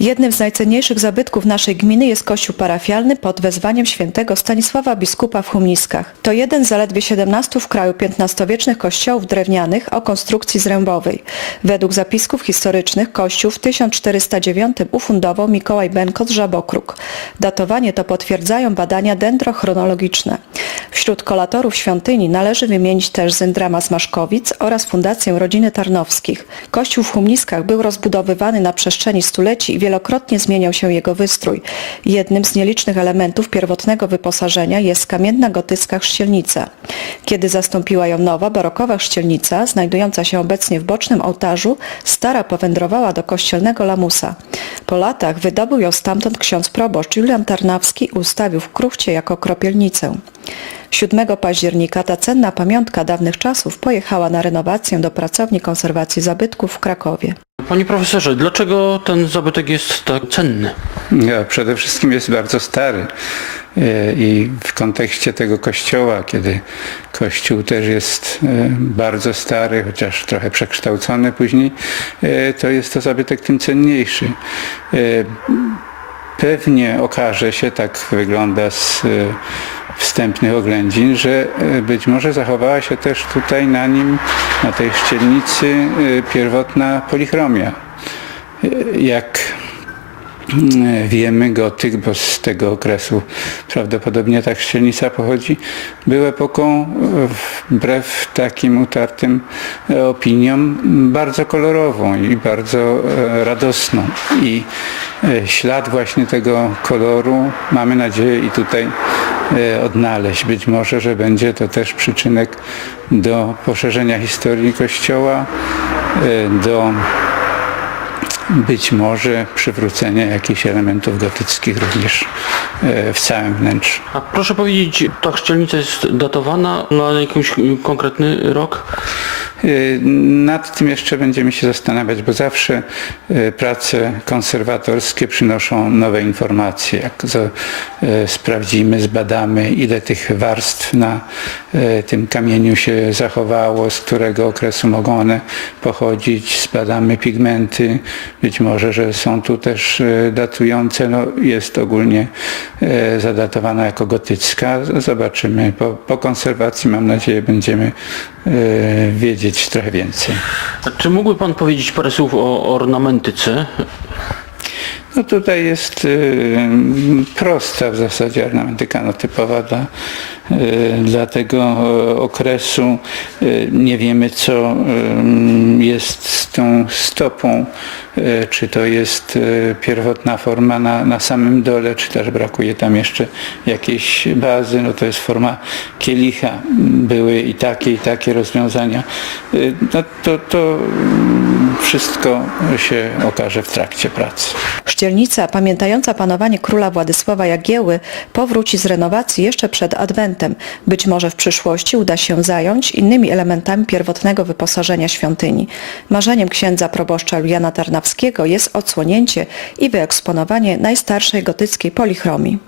Jednym z najcenniejszych zabytków naszej gminy jest kościół parafialny pod wezwaniem świętego Stanisława Biskupa w Humniskach. To jeden z zaledwie 17 w kraju XV-wiecznych kościołów drewnianych o konstrukcji zrębowej. Według zapisków historycznych kościół w 1409 ufundował Mikołaj Benko z Żabokruk. Datowanie to potwierdzają badania dendrochronologiczne. Wśród kolatorów świątyni należy wymienić też Zendrama z Maszkowic oraz Fundację Rodziny Tarnowskich. Kościół w Humniskach był rozbudowywany na przestrzeni stuleci i wielokrotnie zmieniał się jego wystrój. Jednym z nielicznych elementów pierwotnego wyposażenia jest kamienna gotycka chrzcielnica. Kiedy zastąpiła ją nowa, barokowa chrzcielnica, znajdująca się obecnie w bocznym ołtarzu, stara powędrowała do kościelnego lamusa. Po latach wydobył ją stamtąd ksiądz proboszcz Julian Tarnawski ustawił w kruchcie jako kropielnicę. 7 października ta cenna pamiątka dawnych czasów pojechała na renowację do pracowni konserwacji zabytków w Krakowie. Panie profesorze, dlaczego ten zabytek jest tak cenny? Przede wszystkim jest bardzo stary E, i w kontekście tego kościoła, kiedy kościół też jest e, bardzo stary, chociaż trochę przekształcony później, e, to jest to zabytek tym cenniejszy. Pewnie okaże się, tak wygląda z wstępnych oględzin, że e, być może zachowała się też tutaj na nim, na tej szczelnicy e, pierwotna polichromia. E, Jak wiemy, gotyk, bo z tego okresu prawdopodobnie ta chrzcielnica pochodzi, był epoką, wbrew takim utartym opiniom, bardzo kolorową i bardzo radosną. I ślad właśnie tego koloru mamy nadzieję i tutaj odnaleźć. Być może, że będzie to też przyczynek do poszerzenia historii Kościoła, e, do być może przywrócenia jakichś elementów gotyckich również e, w całym wnętrzu. A proszę powiedzieć, ta chrzcielnica jest datowana na jakiś konkretny rok? Y, Nad tym jeszcze będziemy się zastanawiać, bo zawsze y, prace konserwatorskie przynoszą nowe informacje. Jak y, sprawdzimy, zbadamy, ile tych warstw na tym kamieniu się zachowało, z którego okresu mogą one pochodzić, zbadamy pigmenty, być może, że są tu też datujące, no jest ogólnie zadatowana jako gotycka. Zobaczymy. Po, po konserwacji mam nadzieję będziemy y, wiedzieć trochę więcej. A Czy mógłby Pan powiedzieć parę słów o ornamentyce? No tutaj jest y, prosta w zasadzie ornamentyka no, typowa dla, y, dla tego e, okresu. Y, nie wiemy co y, jest z tą stopą, y, czy to jest y, pierwotna forma na, na samym dole, czy też brakuje tam jeszcze jakiejś bazy. No to jest forma kielicha. Były i takie, i takie rozwiązania. Y, no to, to wszystko się okaże w trakcie pracy. Szczelnica pamiętająca panowanie króla Władysława Jagieły powróci z renowacji jeszcze przed Adwentem. Być może w przyszłości uda się zająć innymi elementami pierwotnego wyposażenia świątyni. Marzeniem księdza proboszcza Jana Tarnawskiego jest odsłonięcie i wyeksponowanie najstarszej gotyckiej polichromii.